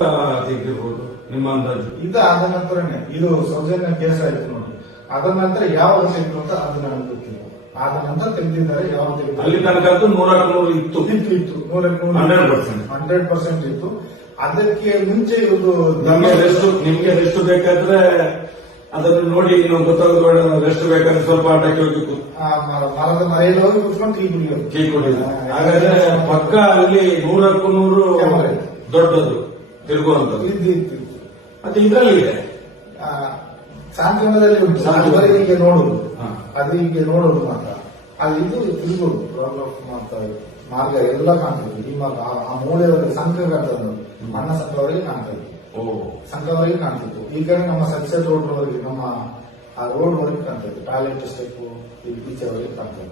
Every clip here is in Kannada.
ತೆಗೆದಿರ್ಬೋದು ನಿಮ್ಮ ಅಂದಾಜು? ಇದು ಆದ ನಂತರನೇ ಇದು ಸೌಜನ್ಯ ಕೇಸ್ ಆಯ್ತು ನೋಡಿ. ಅದ ನಂತರ ಯಾವ ತೆಗೆದು ಅಂತ ಅದು ನನಗೆ ಗೊತ್ತಿಲ್ಲ. ಆದ ನಂತರ ತೆಗೆದಿದ್ದಾರೆ. ಯಾವ ತೆಗೆದು ಅಲ್ಲಿ ತನಕ 100 ಇತ್ತು ಇತ್ತು 100% ಇತ್ತು. ಅದಕ್ಕೆ ಮುಂಚೆ ಇವರು ನಿಮ್ಗೆ ರೆಸ್ಟ್ ಬೇಕಾದ್ರೆ ಅದನ್ನು ನೋಡಿ ಇನ್ನೊಂದು ಗೊತ್ತಾಗೋದು ರೆಸ್ಟ್ ಬೇಕಾದ್ರೆ ಸ್ವಲ್ಪ ಆಟಕ್ಕೆ ಹೋಗಿ ಮರದ ಮರೆಯಲ್ಲಿ ಹೋಗಿ ಕುತ್ಕೊಂಡು ಟೀ ಕುಡಿಯೋದು. ಹಾಗಾದ್ರೆ ಪಕ್ಕ ಅಲ್ಲಿ 100 ದೊಡ್ಡದು ತಿರುಗುವಂತದ್ದು ಇದ್ದು ಮತ್ತೆ ಇದರಲ್ಲಿ ಇದೆ. ಸಾಂತ್ವನದಲ್ಲಿ ಉಂಟು. ಹೀಗೆ ನೋಡುದು, ಅದು ಹೀಗೆ ನೋಡುದು ಮಾತ್ರ. ಅಲ್ಲಿ ಇದು ತಿರುಗುದು ಮಾರ್ಗ ಎಲ್ಲ ಕಾಣ್ತದೆ. ಇವಾಗ ಆ ಮೂಲೆಯವರೆಗೆ ಸಂಘ ಕಾಣ್ತದೆ ನೋಡಿ. ಅಣ್ಣ ಸಂಘವರೆಗೆ ಕಾಣ್ತದೆ, ಸಂಘವರೆಗೆ ಕಾಣ್ತಿತ್ತು. ಈ ಕಡೆ ನಮ್ಮ ಸಕ್ಸಸ್ ರೋಡ್ ವರೆಗೆ, ನಮ್ಮ ಆ ರೋಡ್ ವರೆಗೆ ಕಾಣ್ತದೆ. ಟಾಯ್ಲೆಟ್ ಸ್ಟೆಪ್ ಈಚೆವರೆಗೆ ಕಾಣ್ತದೆ.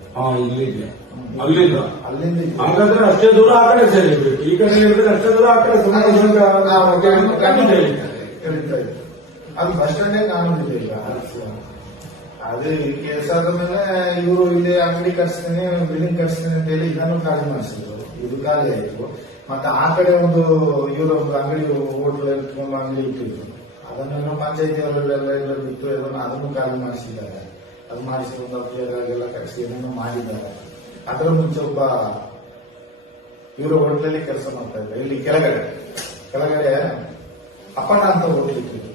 ಅಲ್ಲಿಂದ ಹಾಗಾದ್ರೆ ಅಷ್ಟೇ ದೂರ ಆ ಕಡೆ ಸೇರಿರ್ಬೇಕು. ಈ ಕಡೆ ಅಷ್ಟೇ ದೂರ ಆ ಕಡೆ ಕರೀತಾ ಇತ್ತು. ಅದು ಬಸ್ ಸ್ಟ್ಯಾಂಡೇ ಕಾಣುದಿಲ್ಲ ಈಗ. ಅದೇ ಕೇಸ್ ಆದ ಮೇಲೆ ಇವರು ಇಲ್ಲಿ ಅಂಗಡಿ ಕಟ್ಸ್ತೇನೆ, ಬಿಲ್ಡಿಂಗ್ ಕಟ್ಸ್ತೇನೆ ಅಂತ ಹೇಳಿ ಇದನ್ನು ಖಾಲಿ ಮಾಡಿಸಿದ್ರು. ಇದು ಖಾಲಿ ಆಯ್ತು. ಮತ್ತೆ ಆ ಕಡೆ ಒಂದು ಇವರು ಒಂದು ಅಂಗಡಿ ಹೋಟೆಲ್ ಇಟ್ಕೊಂಡು ಅಂಗಡಿ ಇಟ್ಟಿದ್ರು. ಅದನ್ನೆಲ್ಲ ಪಂಚಾಯತಿ ಅವರೆಲ್ಲ ಬಿಟ್ಟು ಅದನ್ನು ಖಾಲಿ ಮಾಡಿಸಿದ್ದಾರೆ. ಅದು ಮಾಡಿಸಿ ಒಂದು ಅಪ್ಪಿಯಾಗೆಲ್ಲ ಕಟ್ಸಿ ಏನೇನೋ ಮಾಡಿದ್ದಾರೆ. ಅದರ ಮುಂಚೆ ಒಬ್ಬ ಇವರು ಹೋಟೆಲಲ್ಲಿ ಕೆಲಸ ಮಾಡ್ತಾ ಇದ್ದಾರೆ. ಇಲ್ಲಿ ಕೆಳಗಡೆ ಅಪ್ಪಣ್ಣ ಅಂತ ಹೋಟೆಲ್ ಇಟ್ಟಿದ್ರು.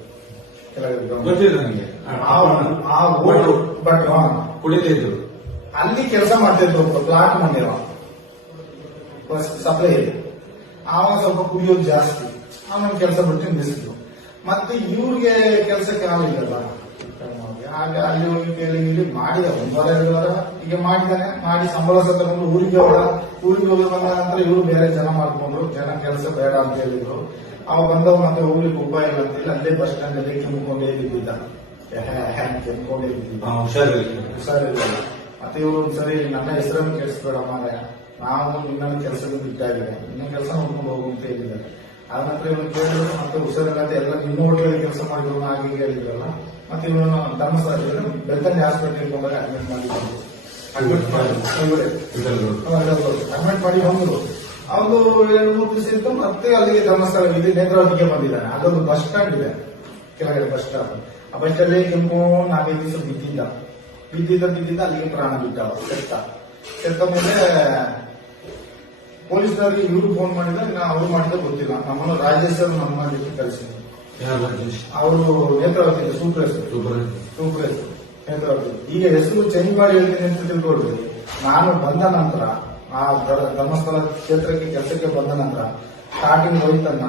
ಅಲ್ಲಿ ಕೆಲಸ ಮಾಡ್ತಿದ್ರು. ಒಬ್ಬ ಪ್ಲಾಟ್ ಮಂದಿರ ಸಪ್ಲೈ ಇದೆ. ಅವ ಸ್ವಲ್ಪ ಕುಡಿಯೋದು ಜಾಸ್ತಿ. ಅವನ ಕೆಲಸ ಬಿಟ್ಟು ನಿಲ್ಲಿಸಿದ್ರು. ಮತ್ತೆ ಇವ್ರಿಗೆ ಕೆಲಸಕ್ಕೆ ಆಗಿಲ್ಲಲ್ಲ. ಹಾಗೆ ಅಲ್ಲಿ ಹೋಗಿ ಇಲ್ಲಿ ಮಾಡಿದ 1 ವಾರ 2 ವಾರ ಈಗ ಮಾಡಿದಾನೆ. ಮಾಡಿ ಸಂಬಳ ತಗೊಂಡು ಊರಿಗೆ ಹೋಗಿ ಬಂದ ನಂತರ ಇವರು ಬೇರೆ ಜನ ಮಾಡ್ಕೊಂಡ್ರು. ಜನ ಕೆಲಸ ಬೇಡ ಅಂತ ಹೇಳಿದ್ರು. ಅವ ಬಂದವ ಮತ್ತೆ ಹೋಗ್ಲಿಕ್ಕೆ ಉಪಾಯ ಇಲ್ಲ ಅಂತೇಳಿ ಅಲ್ಲೇ ಬಸ್ ಸ್ಟ್ಯಾಂಡ್ ಅಲ್ಲಿ ಕೆಮ್ಕೊಂಡೇ ಬಿದ್ದಿದ್ದ. ಕೆಮ್ಕೊಂಡೇ ಬಿದ್ದಿದ್ದ, ಹುಷಾರಿಲ್ಲ. ಮತ್ತೆ ಇವರು ಒಂದ್ಸರಿ ನನ್ನ ಹೆಸರನ್ನು ಕೆಡಿಸ್ಬೇಡ ಮಾರಾಯ, ನಾವು ನಿನ್ನ ಕೆಲಸದ ಬಿಟ್ಟಾಗಿದೆ, ನಿನ್ನ ಕೆಲಸ ನೋಡ್ಕೊಂಡು ಹೋಗು ಅಂತ ಹೇಳಿದ್ದಾರೆ. ಆದ ನಂತರ ಇವನು ಕೇಳಿದ್ರು. ಮತ್ತೆ ಹುಷಾರಿಲ್ಲದೆ ಎಲ್ಲ ನಿಮ್ಮ ಹೋಟೆಲ್ ಕೆಲಸ ಮಾಡಿದ್ರು ಹಾಗೆ ಹೇಳಿದ್ರಲ್ಲ. ಮತ್ತೆ ಇವನು ಧರ್ಮಸ್ಥಳ ಬೆಳ್ತಂಡಿ ಹಾಸ್ಪಿಟಲ್ ಬಂದಾಗ ಅಡ್ಮಿಟ್ ಮಾಡಿ ಬಂದ್ರು. ಅವನು 2-3 ದಿವಸ ಇತ್ತು. ಮತ್ತೆ ಅಲ್ಲಿಗೆ ಧರ್ಮಸ್ಥಳ ಇಲ್ಲಿ ನೇತ್ರಾವತಿಗೆ ಬಂದಿದ್ದಾನೆ. ಅದೊಂದು ಬಸ್ ಸ್ಟ್ಯಾಂಡ್ ಇದೆ, ಕೆಳಗಡೆ ಬಸ್ ಸ್ಟಾಪ್. ಆ ಬಸ್ ಸ್ಟ್ಯಾಂಡ್ ಕೆಂಪುಕೊಂಡು 4-5 ದಿವಸ ಬಿದ್ದಿದ್ದ ಅಲ್ಲಿಗೆ ಪ್ರಾಣ ಬಿಟ್ಟ. ಸೆತ್ತ ಮೇಲೆ ಪೊಲೀಸ್ನವರಿಗೆ ಇವರು ಫೋನ್ ಮಾಡಿದಾಗ ಅವ್ರು ಮಾಡಿದ ಗೊತ್ತಿಲ್ಲ. ನಮ್ಮನ್ನು ರಾಜೇಶ್ ಅವರು ನಮ್ಮ ಮಾಡಿಟ್ಟು ಕಳಿಸಿದ್ರು. ಅವರು ನೇತ್ರಾವತಿ ಸೂಪರ್ ನೇತ್ರಾವತಿ. ಈಗ ಹೆಸರು ಚೇಂಜ್ ಮಾಡಿ ಹೇಳ್ತೀನಿ ಅಂತ ತಿಳ್ಕೊಳ್ರಿ. ನಾನು ಬಂದ ನಂತರ ಆ ಧರ್ಮಸ್ಥಳ ಕ್ಷೇತ್ರಕ್ಕೆ ಕೆಲಸಕ್ಕೆ ಬಂದ ನಂತರ ಸ್ಟಾರ್ಟಿಂಗ್ ಹೋಯ್ತನ್ನ